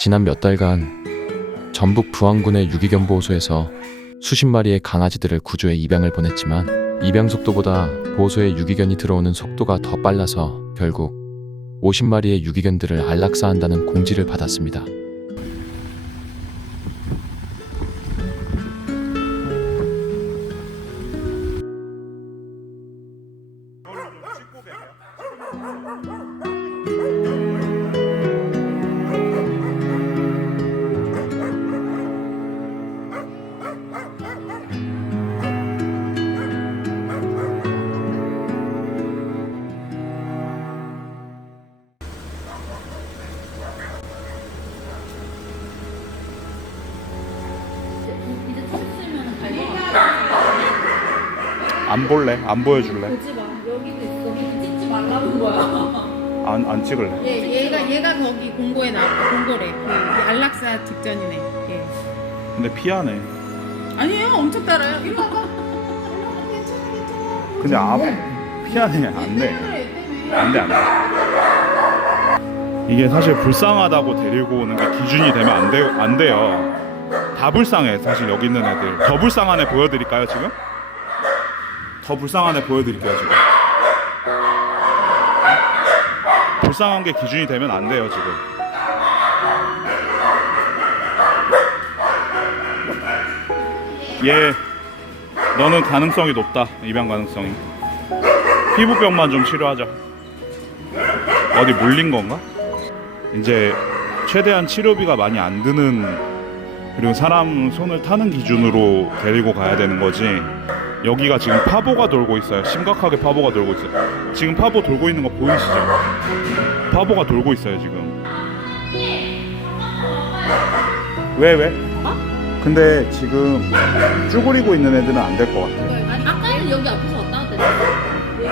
지난 몇 달간 전북 부안군의 유기견 보호소에서 수십 마리의 강아지들을 구조해 입양을 보냈지만 입양 속도보다 보호소에 유기견이 들어오는 속도가 더 빨라서 결국 50마리의 유기견들을 안락사한다는 공지를 받았습니다. 이제 쳤으면 갈거 안 볼래? 안 보여줄래? 보지 마. 여기도 있어. 밑에 찍지 말라는 거야. 안 찍을래? 얘가 거기 공고에 나왔다. 공고래. 그 안락사 직전이네. 얘. 근데 피하네. 아니에요. 엄청 따라요. 이리 와봐. 근데 피하네. 안 돼. 안 돼. 이게 사실 불쌍하다고 데리고 오는 게 기준이 되면 안 돼요. 다 불쌍해. 사실 여기 있는 애들. 더 불쌍한 애 보여드릴까요 지금? 더 불쌍한 애 보여드릴게요 지금. 불쌍한 게 기준이 되면 안 돼요 지금. 얘 너는 가능성이 높다. 입양 가능성이. 피부병만 좀 치료하자. 어디 물린 건가? 이제 최대한 치료비가 많이 안 드는, 그리고 사람 손을 타는 기준으로 데리고 가야 되는 거지. 여기가 지금 파보가 돌고 있어요. 심각하게 파보가 돌고 있어요. 지금 파보 돌고 있는 거 보이시죠? 파보가 돌고 있어요 지금. 왜? 근데 지금 쭈그리고 있는 애들은 안 될 것 같아. 아까는 여기 앞에서 왔다 갔다 했는데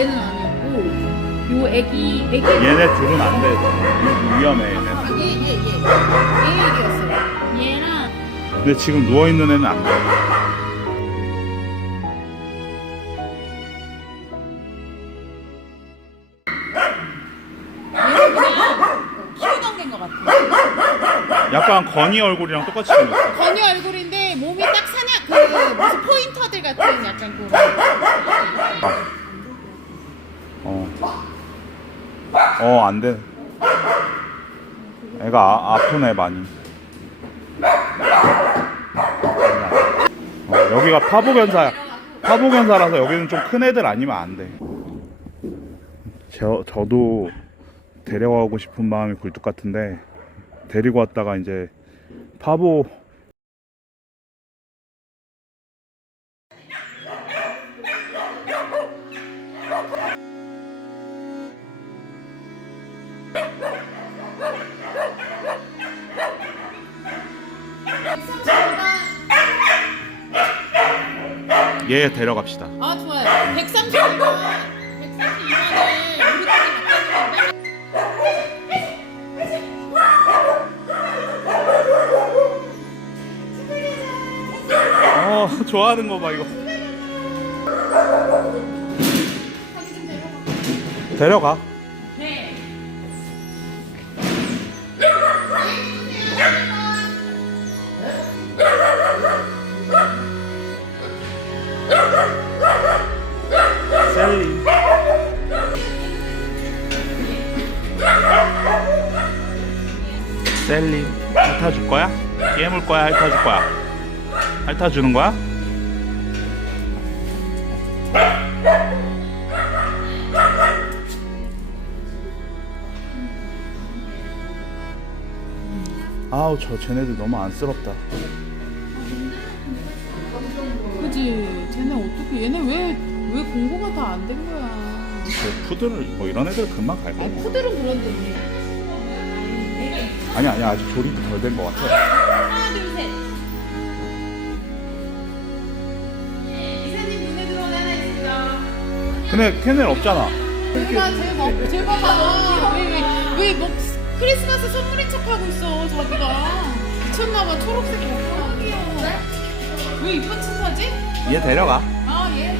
얘는 아니었고 요 애기 얘네 둘은 안 돼. 위험해 얘네. 얘 얘기였어요. 얘랑 근데 지금 누워있는 애는 안 돼. 얘는 그냥 키우던 것 같아. 약간 건이 얼굴이랑 똑같이 생겼어. 건이 얼굴인데 몸이 딱 사냥 무슨 포인터들 같은 약간 그런. 안 돼. 애가 아프네 많이. 여기가 파보견사라서 여기는 좀 큰 애들 아니면 안 돼. 저도 데려가고 싶은 마음이 굴뚝 같은데 데리고 왔다가 이제 파보 얘 데려갑시다. 아 좋아요. 132만을 우리 집에 좋아하는 거 봐 이거. 데려가. 네. 셀리. 셀리. 핥아줄 거야? 깨물 거야? 핥아줄 거야? 핥아주는 거야? 아우 쟤네들 너무 안쓰럽다. 그지. 쟤네 어떻게 얘네 왜 공고가 다 안 된 거야. 푸들 뭐 이런 애들 금방 갈 거야. 푸들은 그런데. 아니 아직 조립이 덜 된 것 같아. 하나 둘 셋. 이사님 눈에 들어온 하나 있어요. 근데 걔네는 없잖아. 쟤 봐봐. 왜 크리스마스 선물인 척하고 있어 자기가. 미쳤나봐. 초록색 먹고. 귀여워. 왜 이쁜 척 하지? 얘 데려가. 아 얘.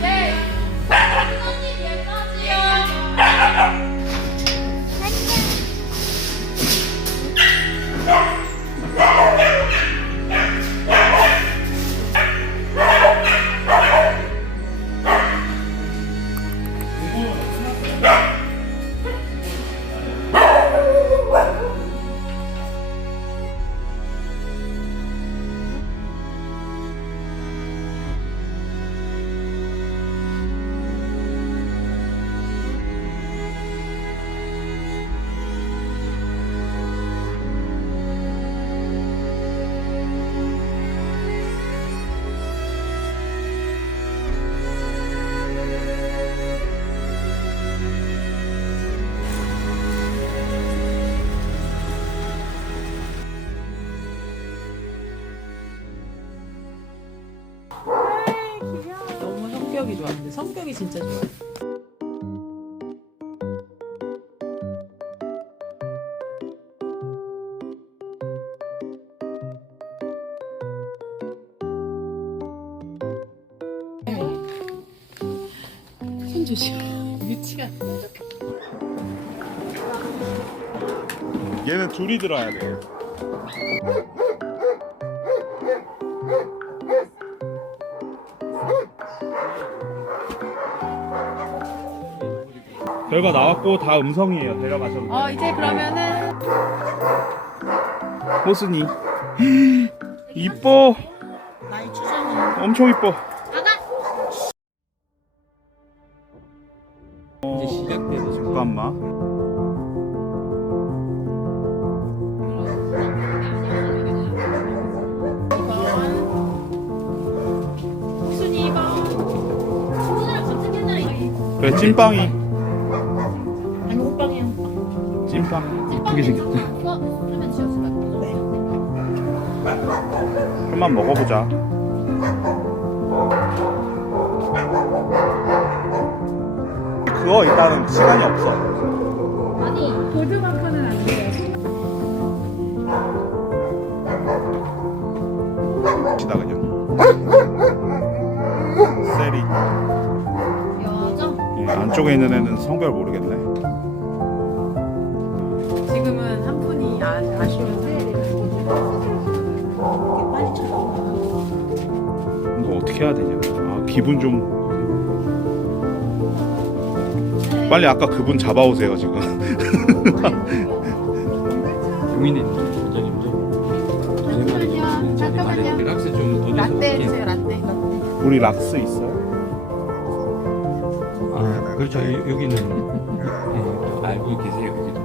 성격이 좋아. 근데 성격이 진짜 좋아. 손 조심. 위치가 얘는 둘이 들어야 돼. 결과 나왔고 다 음성이에요. 데려가셔도 돼요. 이제 그러면은 호순이 이뻐. 나이 추정은 엄청 이뻐. 이제 시작돼서 지금 잠깐만. 순이 봐. 그래 찐빵이. 아니 호빵이야 호빵. 찐빵. 예쁘게 생겼다. 그러면 지었을 거야. 한번 먹어보자. 그거 일단은 시간이 없어. 아니 골드만큼은 안 돼요. 시다 그냥. 세리. 여자. 예, 안쪽에 있는 애는 성별 모르겠네. 지금은 한 분이 아쉬운데 빨리 쳐. 이거 어떻게 해야 되냐? 아 기분 좀. 빨리 아까 그분 잡아오세요 지금. 유민이 원장님도 잠깐만요. 잠깐만요. 락스 좀 더 라떼 해주세요. 라떼. 우리 락스 있어요? 아 그렇죠. 여기는 예, 알고 계세요 여기도.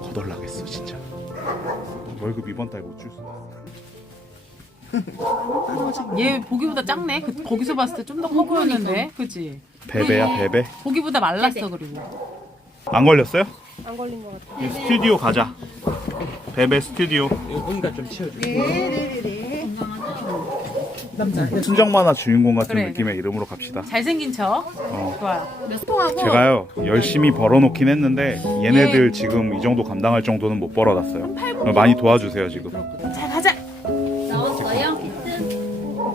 거덜나겠어 진짜. 월급 이번 달 못 줄 수 있어. 얘 보기보다 작네. 거기서 봤을 때 좀 더 커 보였는데, 그치? 베베야 베베. 보기보다 말랐어 그리고. 안 걸렸어요? 안 걸린 것 같아. 스튜디오 가자. 베베 스튜디오. 여기가 좀 치워주고. 남자. 순정 만화 주인공 같은 그래, 느낌의 이름으로 갑시다. 잘생긴 척. 좋아요. 통하고. 제가요 열심히 벌어놓긴 했는데 얘네들 지금 이 정도 감당할 정도는 못 벌어놨어요. 많이 도와주세요 지금. 자 가자. 나왔어요?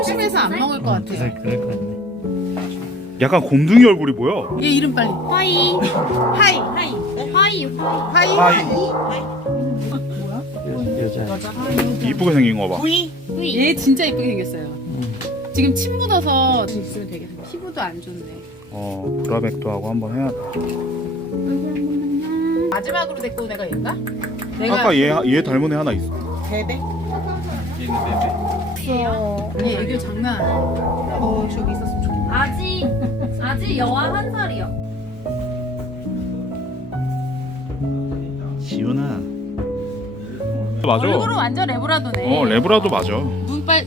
심해서 안 먹을 것 같아. 그럴 것 같네. 약간 곰둥이 얼굴이 보여. 얘 이름 빨리. 하이. 하이. 하이. 하이. 하이. 하이. 여자. 이쁘게 생긴 거 봐. 얘 진짜 이쁘게 생겼어요. 지금 침 묻어서 있으면 되게 피부도 안 좋네. 브라백도 하고 한번 해야 돼. 마지막으로 데리고 온 애가 얘인가? 내가 아까 얘 닮은 애 하나 있어. 베베? 얘는 베베. 아니 애교 장난 아니야. 저기 있었으면 좋겠다. 아직 여아 1살이요. 지훈아. 맞아. 얼굴은 완전 레브라도네. 레브라도 맞아.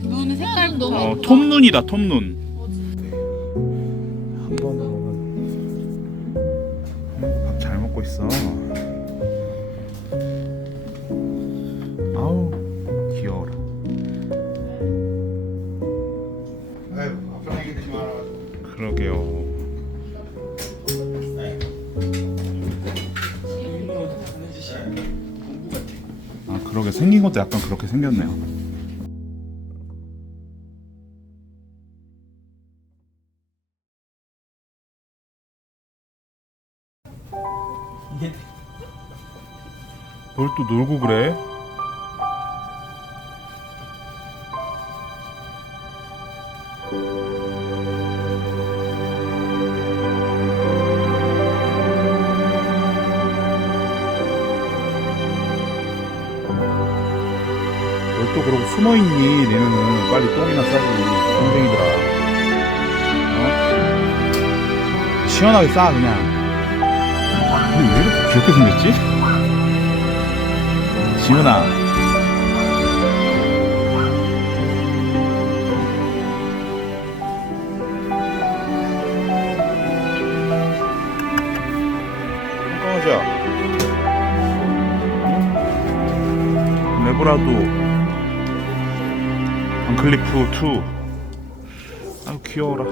눈 색깔 너무 톱눈이다 톱눈. 밥 잘 먹고 있어. 아우 귀여워라. 그러게요. 아 그러게 생긴 것도 약간 그렇게 생겼네요. 뭘 또 놀고 그래? 뭘 또 그러고 숨어있니? 내면은 빨리 똥이나 싸지 동생이들아. 시원하게 싸 그냥. 근데 왜 이렇게 귀엽게 생겼지? 지훈아. 강아지야. 레브라도 랜클리프 2. 아유 귀여워라.